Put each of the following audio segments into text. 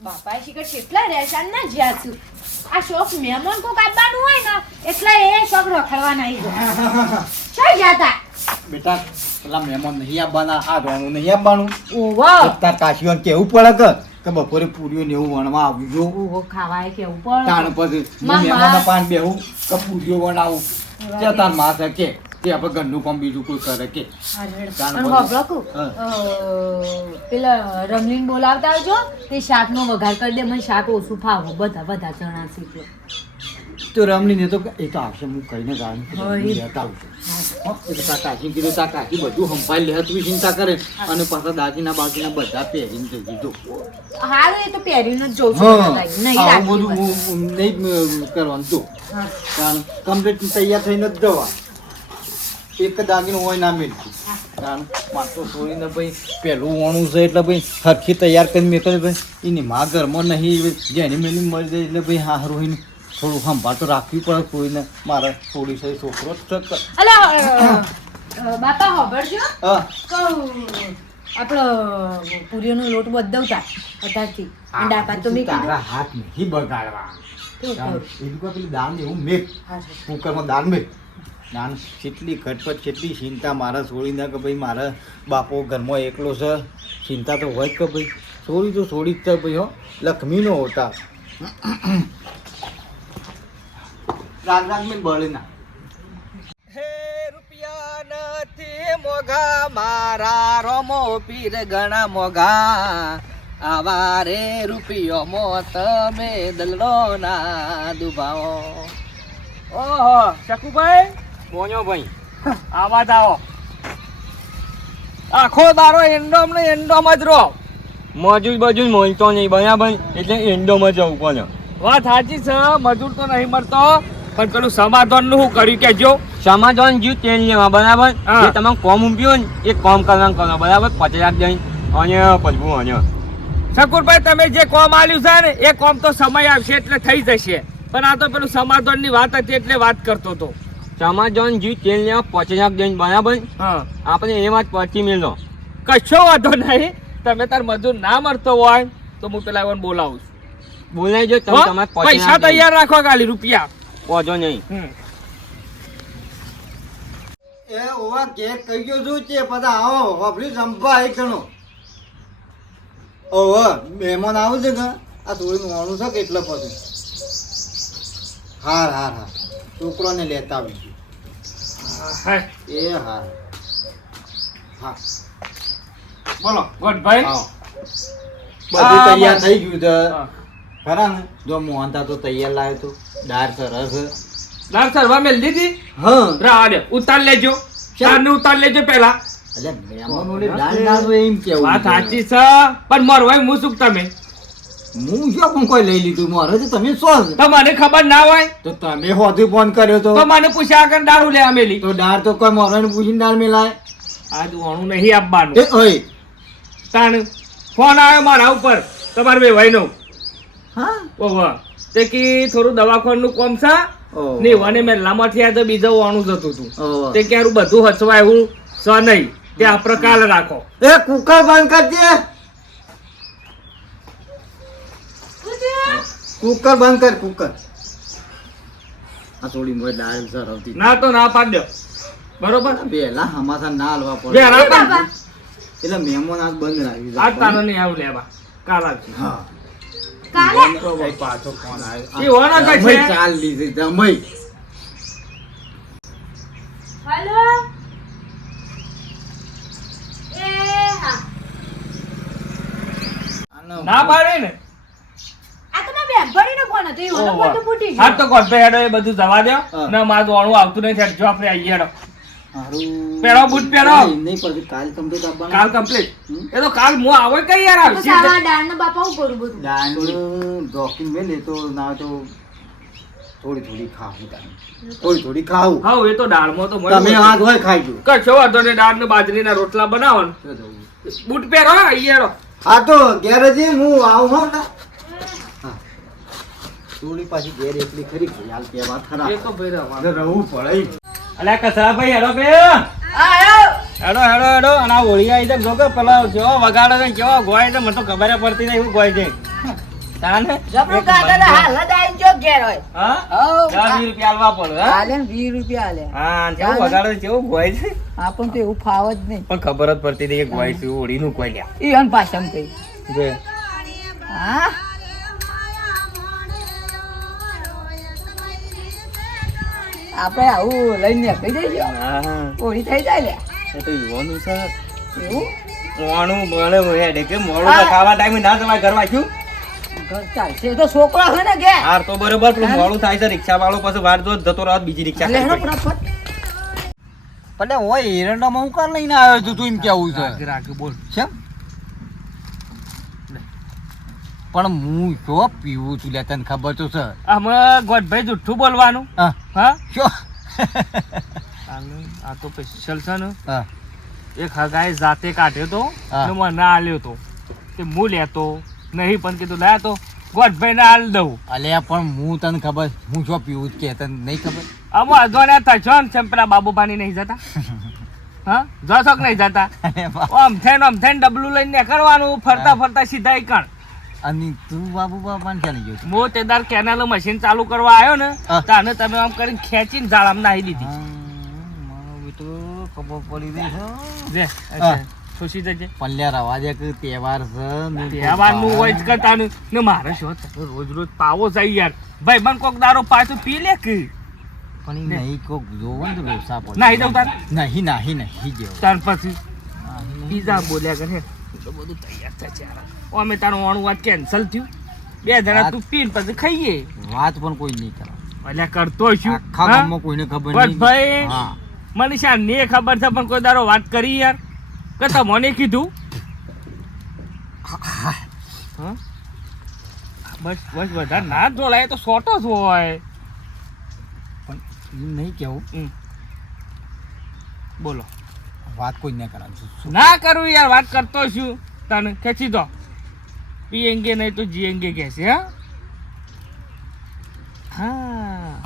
બાપા શિખર કેટલા રેશાન ના જ્યાં છું આ શોખ મહેમાન કોક આવવાનું હોય ને એટલે એ શોખ રખડવાના આવી ગયો શું જાતા બેટા પેલા મહેમાન નહીં આવવાના આ રોણું નહીં આવવાનું ઓહો તાર કાશીઓને કેવું પડે કે બપોરે પૂરીઓ ને એવું વણવા આવી જો ઓહો ખાવાય કેવું પણ તાણ પછી હું મામા. મહેમાનના પાન બેહું કે પૂરીઓ બનાવું જે તાર માં છે કે તે આપણે ઘરનું કામ બીજું કોઈ કરે કે અને હોબળકુ પેલા રમલીન બોલાવતા આવજો તે શાકનો વઘાર કરી દે મને શાક ઓછું ફાવો બધા ચણા શીખો તો રમણી ને તો એ તો આવશે હું કહીને હા, ગાડી એ- લેતા આવશે તાર કાશી કીધું તાર કાશી બધું સંભાળી લે તું ચિંતા કરે અને પાછા દાગીના બાગીના બધા પહેરીને જઈ દીધો હારું એ તો પહેરીને જ જોઉં છું હા નહીં આવું રાખી બધું બસ. હું નહીં કરવાનું તું હા. કારણ કમ્પ્લીટ તૈયાર થઈને જ જવા એક દાગીનો હોય ના મેળવું કારણ માથો છોડીને ભાઈ પહેલું વણું છે એટલે ભાઈ સરખી તૈયાર કરીને મેં કહ્યું ભાઈ એની મા ઘરમાં નહીં જેની મેલી મળી જાય એટલે ભાઈ હારું હોય ને થોડું સંભાળ તો રાખવી પડે કોઈને મારે થોડી સही છોકરો જ છે. અલા બાપા હોબળજો હા કહું આપણો પૂરીઓનો લોટ બદલતા અત્યારથી અને દાળ ભાત તો મેં કીધું તારા હાથ નહીં બગાડવા કેવું કહું? એ લોકો પેલી દાળ એવું મેક હા, કુકરમાં દાળ મેક નાન કેટલી ખટપટ કેટલી ચિંતા મારે છોડીને કે ભાઈ મારા બાપો ઘરમાં એકલો છે ચિંતા તો હોય જ કે ભાઈ છોડી તો છોડી જ છે ભાઈ હો લક્ષ્મીનો હોતા રાગ રાગ મેં બળે ના હે રૂપિયા નથી મોઘા મારા રોમો પીર ઘણા મોઘા આવા રે રૂપિયો મો તમે દલડો ના દુભાવો ઓહો શકુભાઈ બોન્યો ભાઈ આવાજ આવો આખો દારો એન્ડોમ ને એન્ડોમ જ રહો મજૂર બજૂર મળતો નહીં બરાબર એટલે એન્ડોમ જ જવું પડે વાત સાચી છે મજૂર તો નહીં મળતો પણ પેલું સમાધાન નું શું કર્યું કેજો સમાધાન જ્યું તેલ લેવા બરાબર હા. જે તમે કોમ ઉપ્યો ને એ કોમ કરવાનું કરો બરાબર 50 દઈ અને પજવું અને શકુરભાઈ તમે જે કોમ આલ્યું છે ને એ કોમ તો સમય આવશે એટલે થઈ જશે પણ આ તો પેલું સમાધાન ની વાત હતી એટલે વાત કરતો હતો સમાધાન જ્યું તેલ લેવા 50 દઈ બરાબર આપણે એ વાત પરથી મેળો કશો વાંધો નહીં તમે તાર મજૂર ના મળતો હોય તો હું પેલા એવન બોલાવું છું બોલાઈ જો તમે તમારે પૈસા તૈયાર રાખો ખાલી રૂપિયા વાંધો નહીં એ ઓવા કેક કહી ગયો છું છે બધા આવો વાપરી સંભા એક જણો ઓહો મહેમાન આવું છે કે આ થોડું વાણું છે કે એટલે પછી હાર હાર હાર છોકરોને લેતા આવી એ હાર હા બોલો ગોડભાઈ હા બધું હા, તૈયાર બસ. થઈ ગયું છે હા. ખરા ને જો મોહનતા તો તૈયાર લાવ્યો તો દાળ સરસ દાળ સરવા મેલ દીધી હા રાડે ઉતાર લેજો ચારને ઉતાર લેજો પેલા એટલે મહેમાનોને દાળ ના હોય એમ કેવું વાત છે. સાચી છે પણ મરવાય હું શું તમે હું શું પણ કોઈ લઈ લીધું મારે તો તમે શું છે? તમને ખબર ના હોય તો તમે હોથી ફોન કર્યો તો તો મને પૂછ્યા આગળ દારૂ લે આમેલી તો દાળ તો કોઈ મોરાને પૂછીને દાળ મેલાય આજ વાણું નહીં આપવાનું એ ઓય તાણ ફોન આવ્યો મારા ઉપર તમારે બે ભાઈનો હા ઓહો તે કી થોડું દવાખાનું કોમ છે ઓહો. ને વને મેં લામાંથી આ તો બીજો વાણું જતું હતું ઓહો. તે ક્યારું બધું હચવા એવું સ નહીં તે આ પ્રકાર રાખો એ કુકર બંધ કરજે કુકર બંધ કર કુકર આ થોડી મોય દાળ સરવતી ના તો ના પાડ દો બરોબર બેલા હમાસા ના હલવા બે પડે રાત બાપા એટલે મહેમાન આજ બંધ રાખી આજ તારો નહીં આવું લેવા કાલ આવશે હા કાલે કઈ પાછો ફોન આવ્યો એ હોના કઈ છે? જમઈ ચાલ લીધી જમઈ હેલો એ હા ના પાડે ને આ તો મારા બેનપણીનો ફોન હતો એનો ફોન તો ફૂટી હા ગયો તો કોટભાઈ હેડો એ બધું જવા દો હા. ને મારું વાણું આવતું નહીં હેડ જો આપણે આવીએ હેડો હારું પહેરો બૂટ પહેરો. નહીં પડતી કાલ કમ્પ્લીટ આપવાનું કાલ કમ્પ્લીટ હમ? એ તો કાલ હું આવે કઈ યાર તો આવશે સાવા દાળના બાપા હું કરું બધું દાળ ડોકિંગ મેં લેતો ના તો થોડી થોડી ખાવું તારે થોડી થોડી ખાવું હા એ તો દાળમાં તો તમે હાથ હોય ખાઈ ગયો કશો વાંધો નહીં દાળ ને બાજરીના રોટલા બનાવો ને બૂટ પહેરો આવીએ હેડો હા તો ગેરેજી હું આવું હોઉં ને હા થોડી પાછી ઘેર એટલી ખરી કે હાલ કે વાત ખરાબ એ તો ભાઈ રહેવાનું. હવે રહવું પડે અલ્યા કસરાભાઈ હેડો બે આયો હેડો હેડો હેડો અને આ હોળી આવી જાય જો કે પેલા જેવો વગાડે છે કેવો ગોય છે મને તો ખબર ય પડતી નહીં એવું ગોય છે તાને જબરું કાકા તો હાલ જ આઈને જો ઘેર હોય. હા હઉ. 10 રૂપિયા આલવા પડે હા હાલે ને 20 રૂપિયા હાલે. હા જેવું વગાડે જેવું ગોય છે આપણને તો એવું ફાવ જ નહીં. પણ ખબર જ પડતી હતી કે ગોય છે ઓળીનું કોઈ લ્યા ઈ અન પાછમ કઈ. જો હા આપણે આવું લઈને કહી દઈએ હા ઓળી થઈ જાય લે. એ તો યુવાનું છે એવું મોણું મળે હેડે કે મોડું તો ખાવા ટાઈમે ના જવાય ઘરમાં શું ઘર ચાલશે. એ તો છોકરા હોય ને કે હાર તો બરોબર પેલું મોડું થાય છે રિક્ષા વાળો પછી વાર જો જતો રહો બીજી રિક્ષા લેણો કરી. ફટાફટ. પણ ઓય એરંડામાં હું કાલ લઈને આવ્યો છું તું એમ કેવું છે રાખ બોલ કેમ પણ હું શું પીવું છું લે તને ખબર તો છે આમાં ગોઠભાઈ જુઠ્ઠું બોલવાનું હા હા શું આ તો સ્પેશિયલ છે ને હા એક હગાએ જાતે કાઢ્યો તો હા. ને મને આલ્યો તો તે હું લેતો નહીં પણ કીધું લાયા તો ગોઠભાઈ ને આલ દઉં અલ્યા પણ હું તને ખબર હું શું પીવું છું કે તને નહીં ખબર આમાં અજવાળ્યા થશો ને ચમ પેલા બાબુભાની નહીં જતા હા જો શોખ નહીં જતા અરે વાહ. આમ થઈને ડબલું લઈને કરવાનું ફરતા ફરતા સીધા એકણ અને તું બાબુ બાપાને ક્યાં લઈ ગયો હું તે દાર કેનાલ મશીન ચાલુ કરવા આવ્યો ને હા. તાને તમે આમ કરીને ખેંચીને જાળામાં નાહી દીધી મારો બેટો ખબર પડી ગઈ છે જે હા. ખુશી જજે પલ્યા રવા દે કે તહેવાર છે ને તહેવારનું હોય જ કરતાનું ને મારે શું થાય? રોજ રોજ પાવો જાય યાર ભાઈ મને કોક દારો પાછું પી લે કે પણ ઈ નહીં કોક જોવો ને તો લોસા પડે નાહી દઉં તાર નહીં જેવો તાર પછી બીજા બોલ્યા કરે તો બધું તૈયાર થાય છે યાર. અમે તારું ઓણું વાત કેન્સલ થયું 2 જણા તું પીને પછી ખાઈએ વાત પણ કોઈ નહીં કરે એટલે કરતો શું આખા હા? ગામમાં કોઈને ખબર બસ નહીં ભાઈ હા મનીષા ને ખબર છે પણ કોઈ દારો વાત કરી યાર કે તમને કીધું હા? બસ વધારે ના જોડાય તો શોર્ટ જ હોય પણ એમ નહીં કેવું હમ. બોલો વાત કોઈ ના કરાવશું ના કરું યાર વાત કરતો છું તને ખેંચી દો પીએંગે નહીં તો જીએંગે કહેશે હા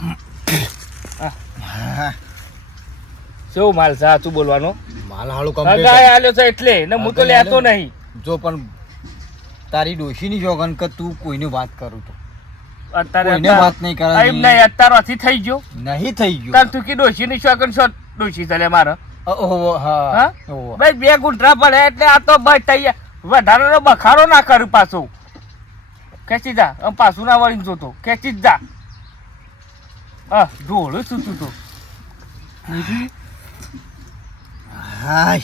શું માલ છે સાચું બોલવાનો માલ હાળું હગાય કમ્પ્લીટ આલ્યો છે એટલે ને હું તો હગાય લેતો આલ્યો? નહીં જો પણ તારી ડોશીની જોગન કે તું કોઈની વાત કરું તો અત્યારે કોઈને વાત નહીં કરવાની. એમ નહીં અત્યારે અથી થઈ ગયો નહીં થઈ તાર ગયું તું કી ડોશીની શોખન શોટ ડોશી ચાલે મારે ઓહો હા? હા ઓહો. ભાઈ 2 ગુંઠરા પડે એટલે આ તો ભાઈ તૈયાર વધારાનો બખારો ના કરું પાછું ખેંચી જા આમ પાછું ના વળીને જોતો ખેંચી જ જા હા ઢોળું શું તું તો હાય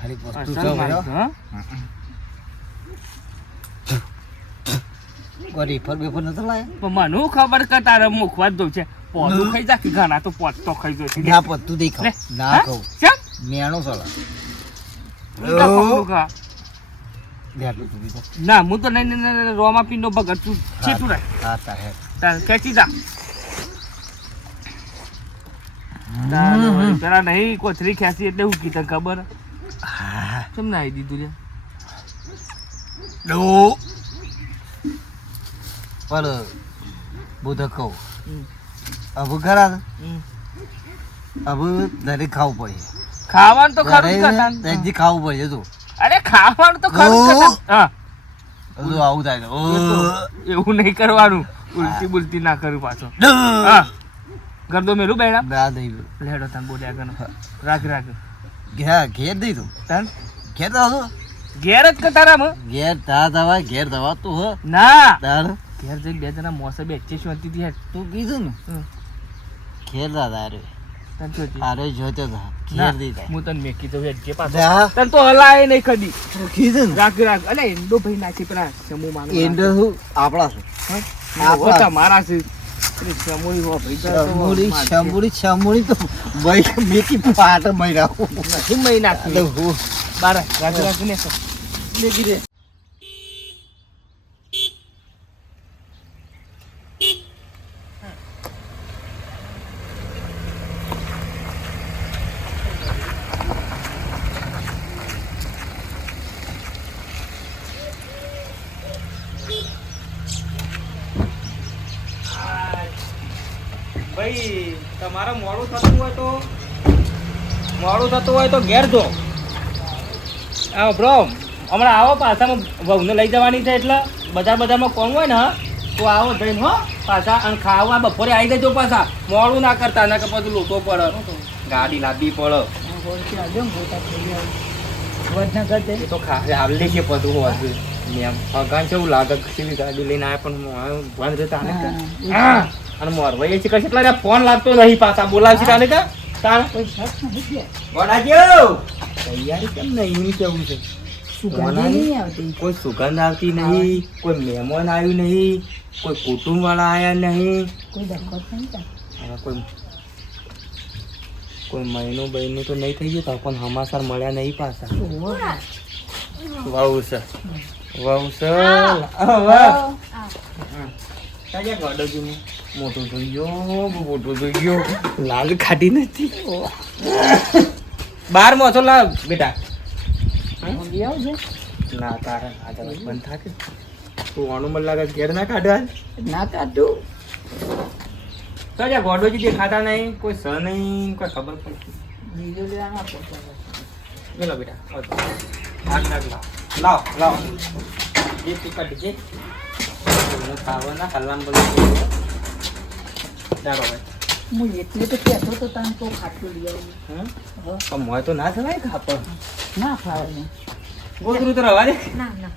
હારી વસ્તુ અસલ છે માલ ભાઈ છે, હા? ગરી પર બેફર નતો લાયા પણ મને હું ખબર કે તારે મુખવા જ દઉં છે પોતું ખાઈ જા કે ઘણા તો પોત તો ખાઈ ગયો છે ના પત્તું દઈ ખાવ લે. ના હા? ખાવ ચમ? નેણો સલા ઊંધા પકડું ખા. લે આટલું તું દીધો ના હું તો નહીં રોમા પીનો ભગત તું છે તું રાખ હા તારે તાર ખેંચી જા તારે પેલા નહીં કોથળી ખેંચી એટલે હું કીધું ખબર હા કેમ ના આવી દીધું રે ડો પણ બધું કહું હમ. હવે ખરા હમ. હવે દરેક ખાવું પડે ખાવાનું તો ખરું જ કરતા. દરેક ખાવું પડે જો અરે ખાવાનું તો ખરું જ કરતા. હા બધું આવું થાય છે. એવું નહીં કરવાનું ઉલટી બુલટી ના કરું પાછો ડો. હા ગરદો મેલું બેડા ના દઈ દો. લેડો તને બોલ્યા ગનો રાખ રાખ ઘેર દઈ દઉં તન ઘેર દવા ઘેર જ કતારામાં ઘેર તા દવા ઘેર દવા તું હ ના તાર ઘેર જઈને 2 જણા મોસે બેચે શાંતિથી હેડ. તું કીધું ને હમ. ઘેર દાદા અરે તને શું થયું? અરે જોતો હતા ના, ઘેર દઈ દે હું તને મેકી દઉં હેડજે પાછો. જા તને તો હલાય નહીં કદી તું કીધું ને રાખ રાખ અલે એંડો ભાઈ નાખી પેલા સમૂહ માનો એંડો શું આપણા છે આપણા તમારા છે પેલી સમૂહ હો ભાઈ તો શંભુડી મારશે. શંભુડી શંભુડી તો ભાઈ મેકી પાટ મહી રાખું નથી મહી નાખી બાર રાખ રાખ ને મેકી દે ભાઈ તમારે મોડું થતું હોય તો ઘેર જો આવો બ્રો હમણાં આવો પાછામાં વહુને લઈ જવાની છે એટલે બજારમાં કોમ હોય ને તો આવો જઈને હો પાછા અને ખાવા બપોરે આવી જજો પાછા મોડું ના કરતા ના કે બધું લોટો પડે ગાડી લાવવી પડે એ તો આવડે છે બધું હોતું એમ અગાન કેવું લાગે કેવી ગાડી લઈને આવ્યા પણ બંધ રહેતા ને અને મોરભાઈ છે કેટલા ફોન લાગતો નહીં પાછા બોલાવશે તાને કે તાણ તૈયારી કેમ નહીં એમ કેવું છે કોઈ સુગંધ આવતી નહીં કોઈ મહેમાન આવ્યું નહીં કોઈ કુટુંબ વાળા આવ્યા નહીં કોઈ મહિનો બહેનો તો નહીં થઈ ગયો પણ સમાચાર મળ્યા નહીં પાછા વાવ છે મોટું થઈ ગયો લાલ ખાધી નથી બાર મોસો લાવ બેટા ના તારે આજે બંધ થાકે તું આનું મને લાગે ઘેર ના કાઢવા ના કાઢું તો જ્યાં ગોડોજી દેખાતા નહીં કોઈ સ નહીં કોઈ ખબર પડતી બીજો લેવાના પડતો બોલો બેટા લાવ જે ટીકા ટીકે ખાવાના કલામ બધું ચાલો ભાઈ હું એટલે તો કહેતો તો તને તો ખાટલું લઈ આવું પણ મોય તો ના થવાય ખાપડ ના ફાવે ને ગોદરું તો રવા દે ના ના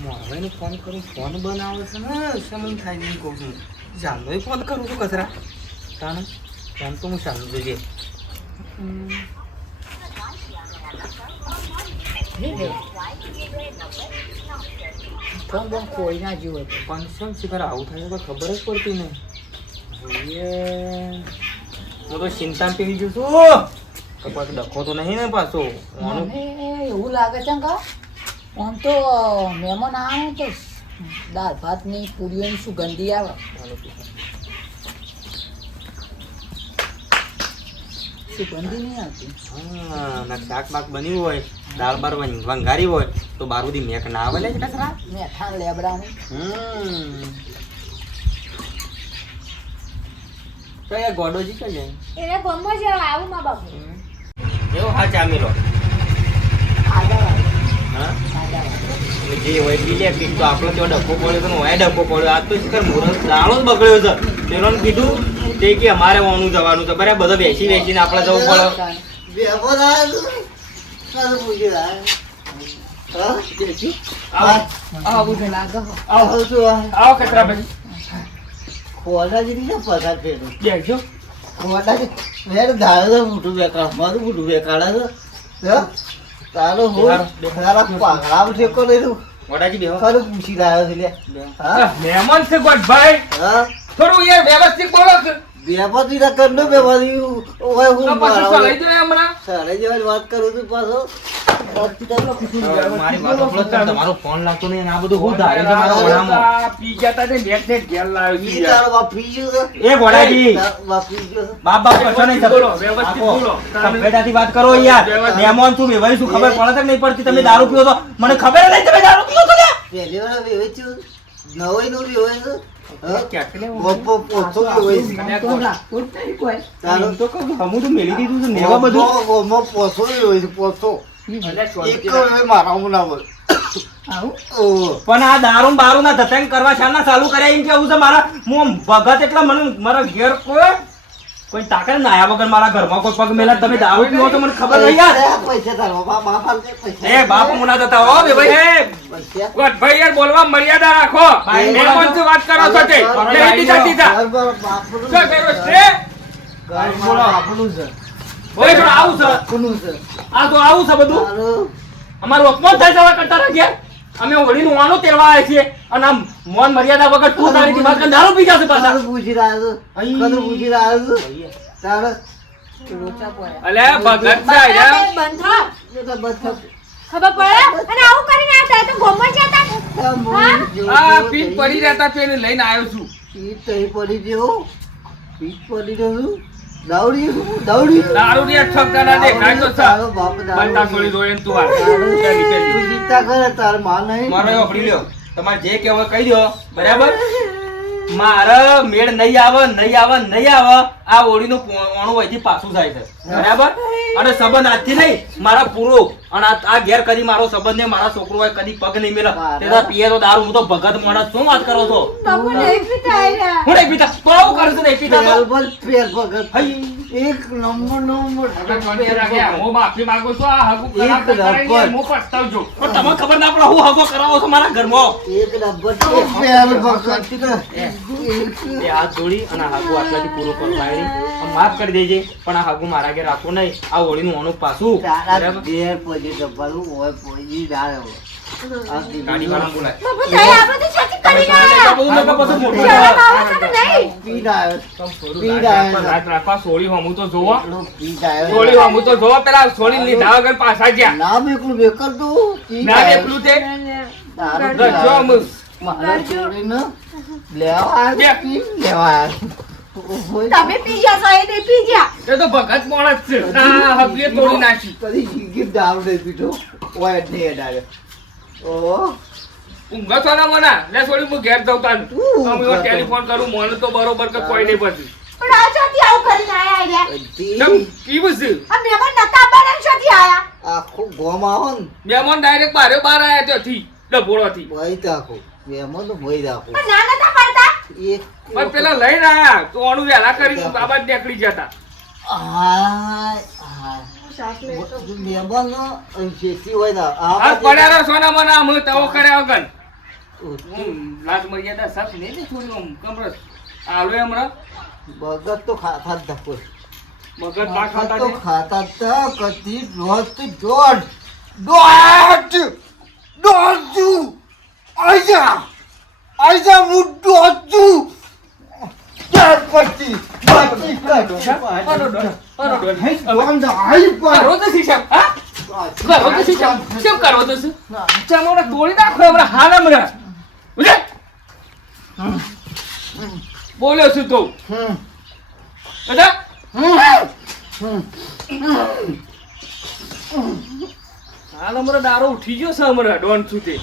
મોરભાઈને ફોન કરું ફોન બનાવે છે ને સમય થાય નહીં કહું છું જાનનો ફોન કરું છું કચરા તાને ફોન તો હું ચાલુ જોઈએ ફોન બોન કોઈ ના જીવો તો પંચમ શિખર આવું થાય તો ખબર જ પડતી નહીં હું તો ચિંતા પીવી જઉં છું તો પાછું ડખો તો નહીં ને પાછો મને એવું લાગે છે કે આમ તો મહેમાન આવે તો દાળ ભાતની પૂરીઓની સુગંધી આવે સુગંધી નહીં આવતી હા શાક બાક બન્યું હોય દાળ બાર વંગારી હોય તો બારુદી મેક ના આવે લે કચરા મેઠા લેબડાની તો એ ગોડોજી કે જાય એને ગમો છે આવું માં બાપુ એવો હા ચામીલો આદા હા આદા જે હોય બીજે પીક તો આપણો તો ડબ્બો પડ્યો તો હોય ડબ્બો પડ્યો આજ તો શિખર મુરત દાળો જ બગડ્યો છે પેલોને કીધું તે કે અમારે ઓનું જવાનું છે બરાબર બધો બેસીને આપણે જવું પડે આવું છે લાગે આવો કચરા ભાઈ બેસજો વડાજી બેહો મહેમાન છે ગોડભાઈ થોડું યાર વ્યવસ્થિત બોલો કે મારી વાત સાંભળો તો તમારો ફોન લાગતો નહીં આ બધું હું ધારે છે મારા ઓળામાં પી ગયા તા ને નેટ ઘેર લાવ્યો એ ગોડાજી બાપ કશો નહીં બોલો વ્યવસ્થિત બોલો બેટાથી વાત કરો યાર મહેમાન છું વેવાઈ શું ખબર પડે કે નહીં પડતી તમે દારૂ પીઓ તો મને ખબર નહીં તમે દારૂ પીઓ તો મેલી દીધું છે નેવા બધું પણ આ દારૂ બારૂ ના ધતંગ કરવા શાના ચાલુ કર્યા એમ કેવું છે મારા હું ભગત એટલા મને મારા ઘેર કોઈ તાકાત ના આયા વગર મારા ઘરમાં કોઈ પગ મેલા તમે દારૂ પીવો તો મને ખબર નહીં યાર એ બાપ મુના જતા હો બે ભાઈ ભાઈ યાર બોલવા મર્યાદા રાખો મહેમાન થી વાત કરો છો તે દીધા દીધા શું કર્યો છે બોલો આપણું છે ઓય તો આવું છે આ તો આવું છે બધું અમારું અપમાન થાય જવા કરતા રાખ્યા અમે હોળીનું વાનો તહેવાર આવે છે અને આમ મોન મર્યાદા વગર તું તારી વાત કરી દારૂ પી જશે પાછા અલે ભગત સાહેબ બંધ ખબર પડે અને આવું કરીને આ તો ગમો છે તા આ પીન પડી રહેતા પેને લઈને આવ્યો છું દારૂ ની ઠગના દેખાય તો સા બંધા છોડી દો એમ તું મારો એવો પડી લ્યો તમારે જે કહેવો કહી દો બરાબર મારે મેળ નહીં આવે આ ઓળીનું પોણું અહીંથી પાછું જાય છે બરાબર અને સંબંધ આજથી નહીં મારા પૂરો અને આ ઘેર કદી મારો સંબંધ ને મારા છોકરો હોય કદી પગ નહીં મેલે તેના પીએ તો દારૂ હું તો ભગત માણસ શું વાત કરો છો બાપુ નહીં પીતા આયા. હું નહીં પીતા તો આવું કરું છું નહીં પીતા તો? ફેર ભગત એક નંબરનો હું માફી માંગુ છું આ હગું એક કરાવી રબર. હું પછતાવજો પણ તમને ખબર ના પડે હું હગો કરાવો છો મારા ઘરમાં એક નંબર ફેર ભગત એ હાથ જોડી અને આ હાગુ આટલાથી પૂરો કરવા આવી માફ કરી દેજે પણ આ હાગુ મારા ઘેર રાખવું નહીં આ હોળીનું ઓનું પાછું તારા બરાબર? ઘેર પછી ડબ્બાનું હોય પછી ના હોય. આ ગાડી વાળા બોલાય બાપુ તઈ આ બધી છાતી કરી ના બધું મેં તો બધું મોટું શરમ આવે છે કે નહીં? પીડ આવ્યો. રાત રાખવા સોળી હમું તો જોવો એટલો પીડ આવ્યો. સોળી હમું તો જોવો પેલા સોળી લીધા વગર પાછા જ્યાં નામ એકલું બેકર તું. પીડ ના આવ્યો. એકલું તે તારું રજો પીડ અમુક. મારા છોડીને લેવા આવ્યો. પીડ લેવા આવ્યો. તમે પી ગયા છો એ નહીં પી ગયા. એ તો ભગત માણસ છે ના હગલીએ તોડી નાખી કદી જિંદગી દારૂ નહીં પીધો. ઓય જ નહીં અડાડ્યો. ઓહો. ઊંઘો છો ને મને લે સોળી હું ઘેર જઉં તારું અમે ટેલિફોન કરું મને તો બરોબર કે કોઈ નહીં પછી પણ આ છાતી આવું કરીને આયા રહ્યા. બધી કેમ કેવું છે આ મહેમાન નતા આવવાના ને છાતી આયા. આખું ગોમ આવો ને મહેમાન ડાયરેક્ટ બારે બાર આયા ત્યાંથી ડભોળાથી ભય રાખો. એમાં તો ભય રાખો. પણ ના નતા પાડતા. એક પણ પેલા લઈને આયા તો ઓનું વહેલા કરી બાબા જ નીકળી જતા હાય હાય. મહેમાનો શેતી હોય ને હાથ પડ્યા રહો સોના મના અમે તવો કર્યા વગર લાજ મર્યાદા સાફ નહીં ને થોડી આમ કમરસ આલો એમ ર બગત તો ખાતા જ ધકો. મગજ ના ખાતા તો ને ખાતા તા કદી દોઢ આજા હું દોઢ ત્યાર પછી બાકી કાઢો. કરો તો શીશમ હા કરો તો શીશમ કેમ કરો તો શું ચાલો તોડી નાખો હમણાં હાલ હમણાં બુঝે બોલ્યો છું તો બધા હાલ હમણાં દારો ઉઠી ગયો છે હમણાં ડોન સુધી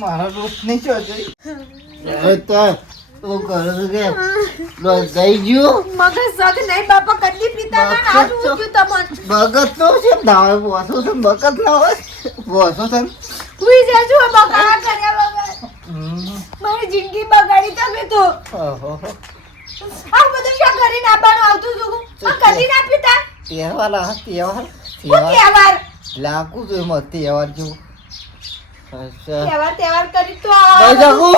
મારા દોસ્ત નહીં ચાલ જઈ તો કરો કે દઈ ગયું મગજ સગ નહીં બાપા કદી પીતા ના ને આજ ઉઠ્યું તમન. બગત તો છે ના હોય બોસો છે બગત ના હોય બોસો છે હુઈ જાજો બકારા કર્યા વગર. મારી જિંદગી બગાડી તમે તો. ઓહો આ બધું શું કરીને આવવાનું આવતું હતું? આ કદી ના પીતા? તહેવાર આ તહેવાર હું તહેવાર? લાગુ તો એમાં તહેવાર જેવું અચ્છા તહેવાર કરી તો ભાઈ જાગો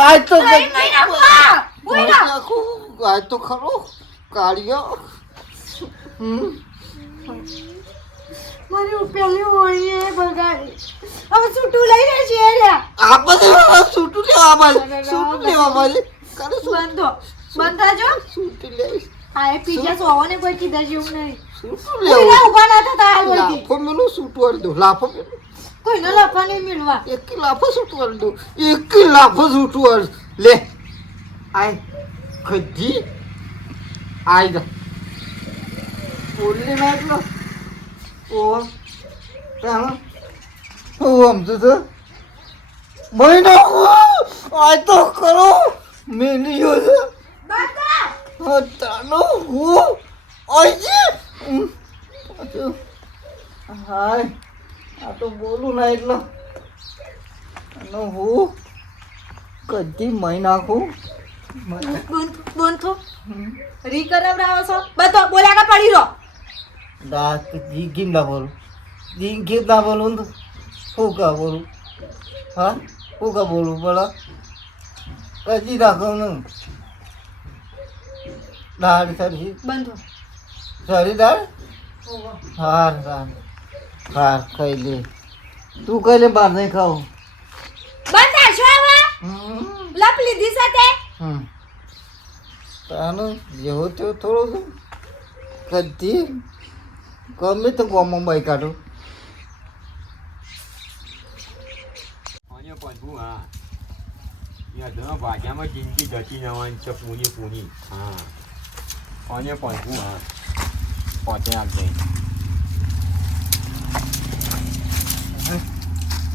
આજ તો નહીં નાખવા. હુઈ ના. આજ તો ખરો કાઢ્યો મારી પેલી હોળીએ બગાડી. હવે છૂટું લઈ લે છે રે. આ બધું છૂટું લેવા મારે છૂટું લેવા મારે કરે શું બંધો બંધાજો. છૂટું લેવી આ એ પીજા સોવાને કોઈ કીધા જેવું નહીં. છૂટું કોઈના લેવું ઊભા ના થતા હાલ વળગી. લાફો મેલું છૂટું વાળી દો લાફો મેલું કોઈનો લફા નહીં મિલવા. એક લાફો છૂટું વાળી દો એક લાફો છૂટું વાળી લે આય કદી આય જા બોલને ના એટલો ઓ તાનો ઓ સમજો તો મહિનો આય તો કરો મેલિયો છે બંધા. હા તાનો હું આય હાય આ તો બોલું ના એટલો અને હું કદી મહી નાખું બંધો રી કરાવરાવો છો બધો બોલ્યા કે પડી રહો. દાંત જીગીમ ના બોલું જીગીમ ના બોલું તો હું કા બોલું હા હું કા બોલું બોલા કદી રાખો ને દાળ સરી બંધો. સરી દાળ હાર હાર હાર ખાઈ લે તું ખાઈ લે બહાર નહીં ખાવું બંધા છો હવે લપ લીધી સાથે. તાનો જેવો તેવો થોડો કદી ગમે તો ગોમાં બાઈ કાઢું યાદોના ભાજામાં જિંદગી જતી નવાની છે પૂની હા અને પહોંચવું હા પહોંચે આપજે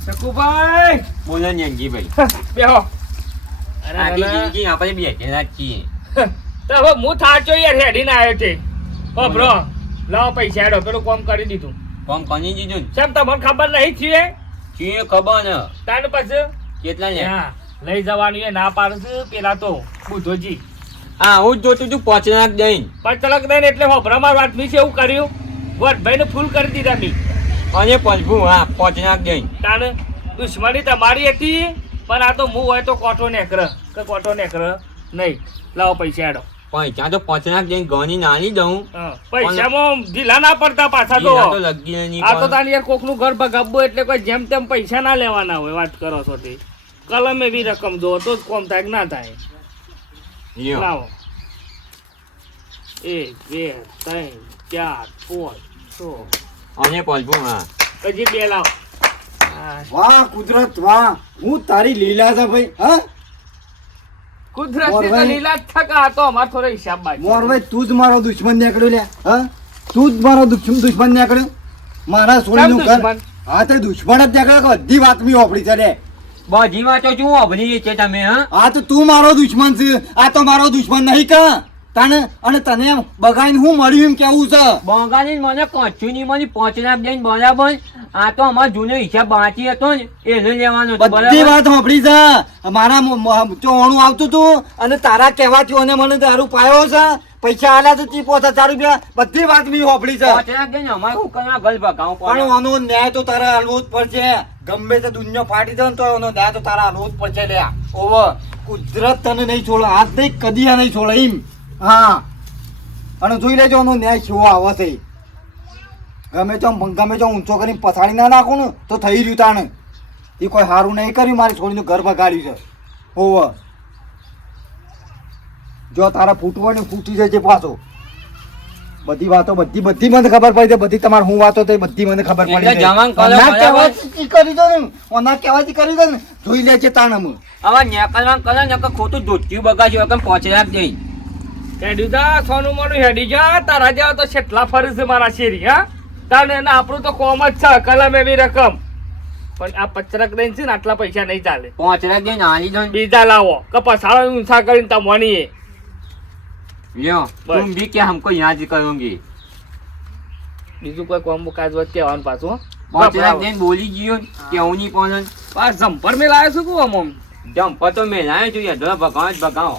શકુભાઈ બોલો ને અંજીભાઈ બેહો આખી જિંદગી આપણે બેઠેલા જ છીએ તો હવે હું થાચો યાર હેડીને આવ્યો છે બ્રો લાવો પૈસા હેડો પેલું કામ કરી દીધું કોમ કરી દીધું ને કેમ તમને ખબર નહીં છીએ છીએ ખબર ને તાને પછી કેટલા લે હા લઈ જવાનું એ ના પાડું છું પેલા તો બુધોજી હા હું જ જોતું છું પહોંચનાર દઈને પણ તલક દઈને એટલે હોભરામાં વાત મી છે એવું કર્યું વટભાઈને ફૂલ કરી દીધા મી અને પહોંચવું હા પહોંચનાર દઈને તાને દુશ્મની તમારી હતી પણ આ તો હું હોય તો કોઠો નેકર કે કોઠો નેકર નહીં લાવો પૈસા હેડો પૈસા તો પહોંચનાર દઈને ઘણી નાની દઉં હા, પૈસામાં ઢીલા ના પડતા પાછા તો ઈરા તો લગી નહીં આ તો પણ. તારી યાર કોકનું ઘર ભગાવવું એટલે કોઈ જેમ તેમ પૈસા ના લેવાના હોય વાત કરો છો તે કલમ એવી રકમ જો તો જ કોમ થાય કે ના થાય લ્યો. લાવો 1 2 3 4 5 6 અને પહોંચવું હા હજી 2 લાવો હા, વાહ કુદરત વાહ હું તારી લીલા છે ભાઈ હા કુદરતી તો મોરભાઈ. લીલા જ થકા આ તો અમાર થોડો હિસાબ બાકી મોરભાઈ તું જ મારો દુશ્મન નીકળ્યો લે હા તું જ મારો દુશ્મન નીકળ્યો મારા સોળીનું કેમ ઘર દુશ્મન? હા તે દુશ્મન જ નીકળ્યો કે બધી વાત મી ઓપડી છે લે બધી વાતો શું અભરી છે તમે હા આ તો તું મારો દુશ્મન છે આ તો મારો દુશ્મન નહીં કા તને અને તને બગાઈને હું મળ્યું એમ કેવું છે બંગાળી મને કચ્છું ની મને પહોંચનાર દઈને બરાબર આ તો અમારો જૂનો હિસાબ બાકી હતો ને એને લેવાનો હતો બધી બરાબર વાત સાંભળી છે મારા ચોણું આવતું તું અને તારા કહેવાથી અને મને દારૂ પાયો છે પૈસા આલ્યા તો 5000 રૂપિયા બધી વાત મી સાંભળી છે પહોંચનાર દઈને અમારે શું કરવા ગલ ભગાવું પણ પડે આનો ન્યાય તો તારે હાલવો જ પડશે ગમે તે દુનિયા ફાટી જાય ને તો એનો ન્યાય તો તારે હાલવો જ પડશે લે ઓવર કુદરત તને નહીં છોડે આજ નહીં કદી આ નહીં છોડે એમ હા અને જોઈ લેજો એનો ન્યાય કેવો આવે છે ગમે તો ઊંચો કરીને પછાડી ના નાખું ને તો થઈ રહ્યું તાણે એ કોઈ સારું નહીં કર્યું મારી છોડીનું ઘર બગાડ્યું છે ઓવર જો તારા ફૂટવો ને ફૂટી જશે પાછો બધી વાતો બધી મને ખબર પડી છે બધી તમારે હું વાતો થઈ બધી મને ખબર પડી એટલે છે. જવાન કરો ઓના બરાબર. કહેવાથી કરી દો ને ઓના કહેવાથી કરી દો ને જોઈ લે છે તાણમ હવે નેકલવા કરે ને કે ખોટું ધોત્યું બગાડ્યું એકમ પહોંચનાર દઈને હેડી જા સોનું મોનું હેડી જા તારા જેવા તો છેટલા ફરે છે મારા શેરી હા તાને એને આપણું તો કોમ જ છે કલમ એવી રકમ પણ આ પચરક દઈને છે ને આટલા પૈસા નહીં ચાલે પહોંચનાર દઈને આલી દો ને. બીજા લાવો કે પસાડો ઊંચા કરીને તમે વણીએ લ્યો બસ. तुम भी क्या हमको याद करोगे બીજું કોઈ કોમ કાજ વચ્ચે કહેવાનું પાછું હો? પહોંચનાર બરાબર. દઈને બોલી ગયો ને કે હું નહીં પહોંચે પાછ જમ્પર મેં લાવ્યો છું કું આમ જમ્પર તો મેં લાવ્યો છું યાર ભગાવો જ ભગાવો